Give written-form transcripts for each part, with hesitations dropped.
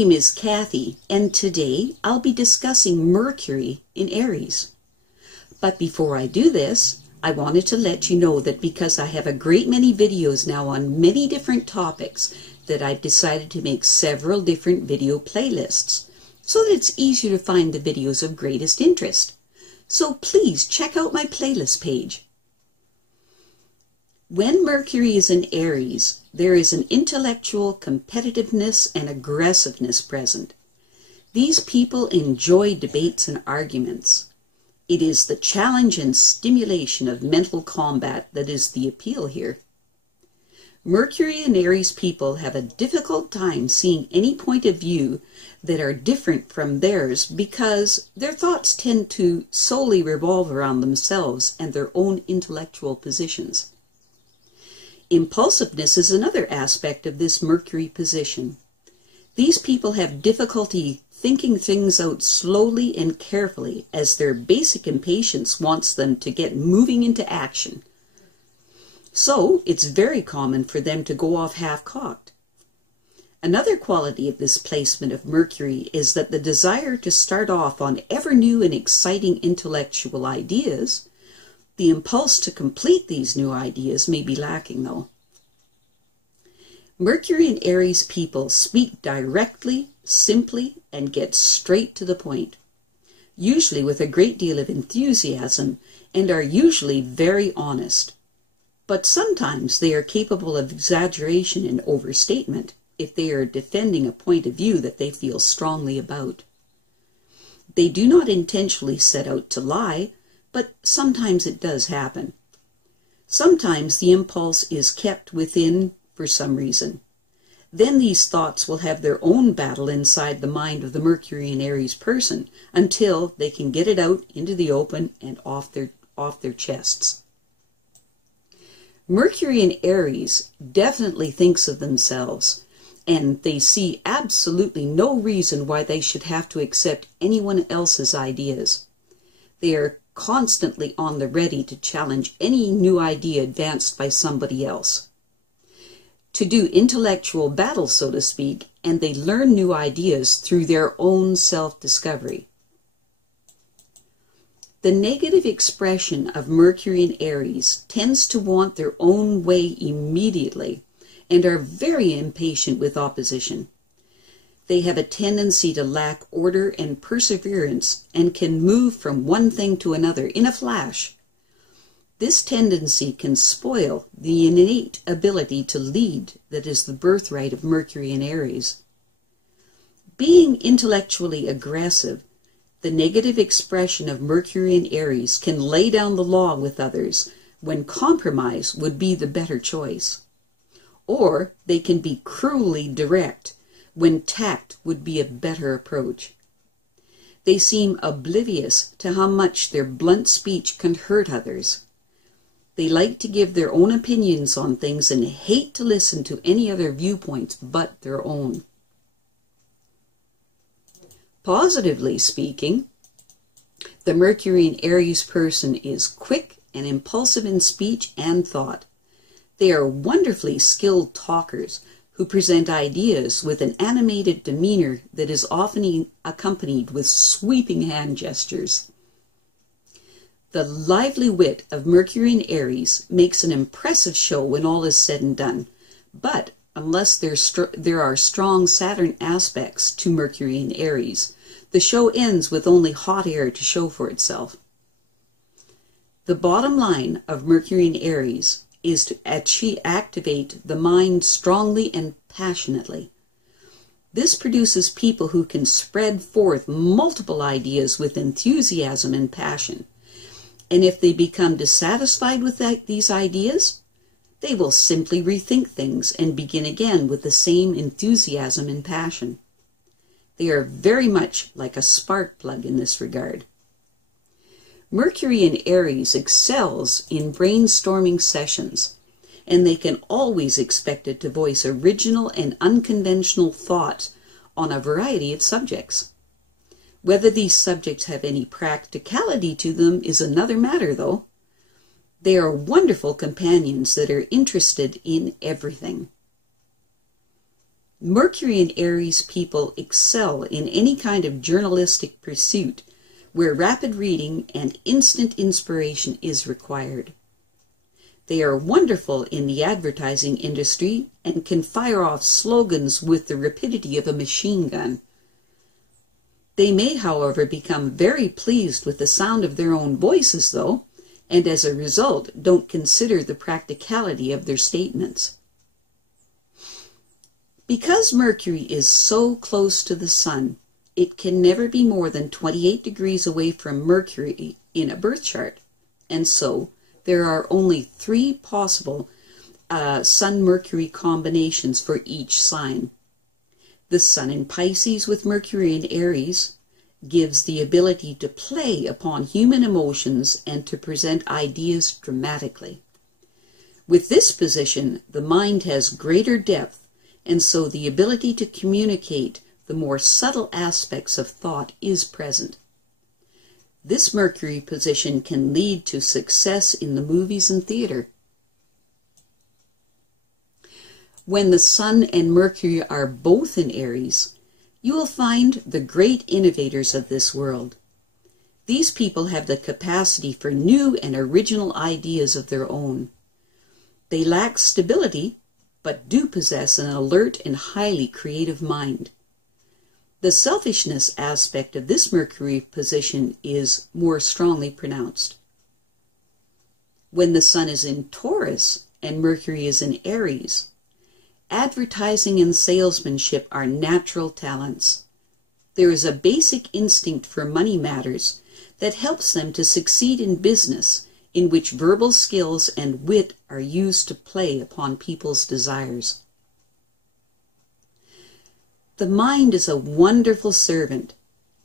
name is Kathy, and today I'll be discussing Mercury in Aries. But before I do this, I wanted to let you know that because I have a great many videos now on many different topics, that I've decided to make several different video playlists, so that it's easier to find the videos of greatest interest. So please check out my playlist page. When Mercury is in Aries, there is an intellectual competitiveness and aggressiveness present. These people enjoy debates and arguments. It is the challenge and stimulation of mental combat that is the appeal here. Mercury and Aries people have a difficult time seeing any point of view that are different from theirs because their thoughts tend to solely revolve around themselves and their own intellectual positions. Impulsiveness is another aspect of this Mercury position. These people have difficulty thinking things out slowly and carefully as their basic impatience wants them to get moving into action. So it's very common for them to go off half-cocked. Another quality of this placement of Mercury is that the desire to start off on ever new and exciting intellectual ideas. The impulse to complete these new ideas may be lacking, though. Mercury and Aries people speak directly, simply, and get straight to the point, usually with a great deal of enthusiasm, and are usually very honest. But sometimes they are capable of exaggeration and overstatement if they are defending a point of view that they feel strongly about. They do not intentionally set out to lie, but sometimes it does happen. Sometimes the impulse is kept within for some reason. Then these thoughts will have their own battle inside the mind of the Mercury and Aries person until they can get it out into the open and off their chests. Mercury in Aries definitely thinks of themselves, and they see absolutely no reason why they should have to accept anyone else's ideas. They are constantly on the ready to challenge any new idea advanced by somebody else. To do intellectual battle, so to speak, and they learn new ideas through their own self-discovery. The negative expression of Mercury in Aries tends to want their own way immediately and are very impatient with opposition. They have a tendency to lack order and perseverance and can move from one thing to another in a flash. This tendency can spoil the innate ability to lead that is the birthright of Mercury in Aries. Being intellectually aggressive, the negative expression of Mercury in Aries can lay down the law with others when compromise would be the better choice. Or they can be cruelly direct when tact would be a better approach. They seem oblivious to how much their blunt speech can hurt others. They like to give their own opinions on things and hate to listen to any other viewpoints but their own. Positively speaking, the Mercury in Aries person is quick and impulsive in speech and thought. They are wonderfully skilled talkers who present ideas with an animated demeanor that is often accompanied with sweeping hand gestures. The lively wit of Mercury in Aries makes an impressive show when all is said and done, but unless there are strong Saturn aspects to Mercury in Aries, the show ends with only hot air to show for itself. The bottom line of Mercury in Aries is to activate the mind strongly and passionately. This produces people who can spread forth multiple ideas with enthusiasm and passion. And if they become dissatisfied with these ideas, they will simply rethink things and begin again with the same enthusiasm and passion. They are very much like a spark plug in this regard. Mercury in Aries excels in brainstorming sessions, and they can always expect it to voice original and unconventional thought on a variety of subjects. Whether these subjects have any practicality to them is another matter, though. They are wonderful companions that are interested in everything. Mercury and Aries people excel in any kind of journalistic pursuit where rapid reading and instant inspiration is required. They are wonderful in the advertising industry and can fire off slogans with the rapidity of a machine gun. They may, however, become very pleased with the sound of their own voices, though, and as a result don't consider the practicality of their statements. Because Mercury is so close to the Sun, it can never be more than 28 degrees away from Mercury in a birth chart, and so there are only 3 possible Sun-Mercury combinations for each sign. The Sun in Pisces with Mercury in Aries gives the ability to play upon human emotions and to present ideas dramatically. With this position, the mind has greater depth, and so the ability to communicate the more subtle aspects of thought is present. This Mercury position can lead to success in the movies and theater. When the Sun and Mercury are both in Aries, you will find the great innovators of this world. These people have the capacity for new and original ideas of their own. They lack stability, but do possess an alert and highly creative mind. The selfishness aspect of this Mercury position is more strongly pronounced. When the Sun is in Taurus and Mercury is in Aries, advertising and salesmanship are natural talents. There is a basic instinct for money matters that helps them to succeed in business, in which verbal skills and wit are used to play upon people's desires. The mind is a wonderful servant,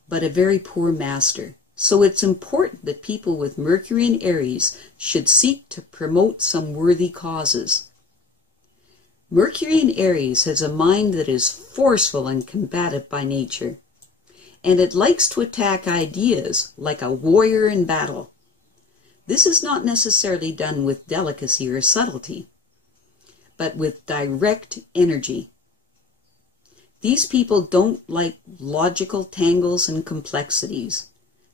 but a very poor master, so it's important that people with Mercury and Aries should seek to promote some worthy causes. Mercury in Aries has a mind that is forceful and combative by nature, and it likes to attack ideas like a warrior in battle. This is not necessarily done with delicacy or subtlety, but with direct energy. These people don't like logical tangles and complexities.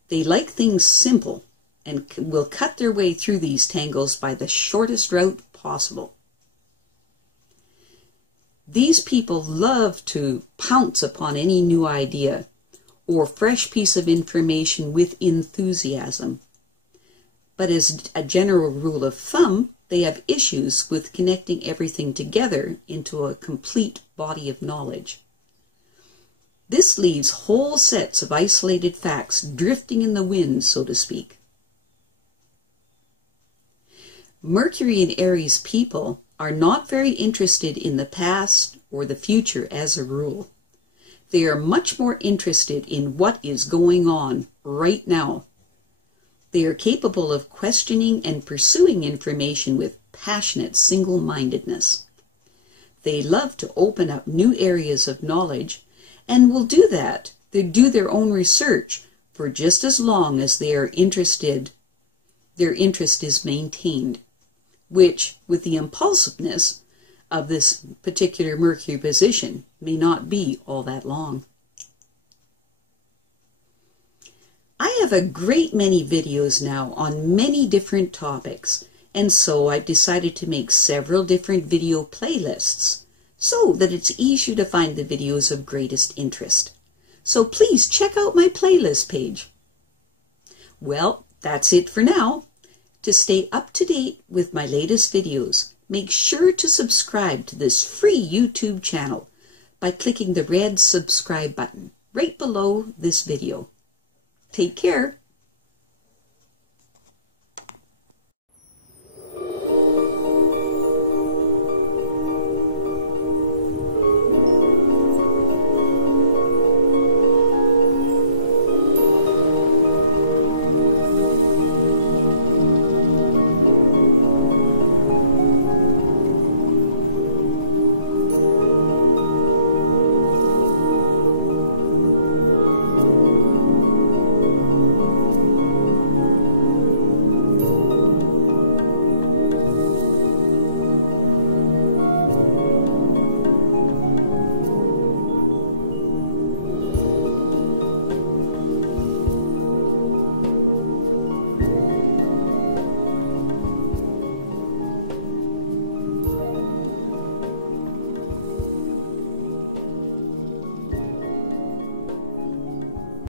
They like things simple and will cut their way through these tangles by the shortest route possible. These people love to pounce upon any new idea or fresh piece of information with enthusiasm. But as a general rule of thumb, they have issues with connecting everything together into a complete body of knowledge. This leaves whole sets of isolated facts drifting in the wind, so to speak. Mercury and Aries people are not very interested in the past or the future as a rule. They are much more interested in what is going on right now. They are capable of questioning and pursuing information with passionate single-mindedness. They love to open up new areas of knowledge and will do that. They do their own research for just as long as they are interested. Their interest is maintained, which, with the impulsiveness of this particular Mercury position, may not be all that long. I have a great many videos now on many different topics, and so I've decided to make several different video playlists so that it's easier to find the videos of greatest interest. So please check out my playlist page. Well, that's it for now. To stay up to date with my latest videos, make sure to subscribe to this free YouTube channel by clicking the red subscribe button right below this video. Take care.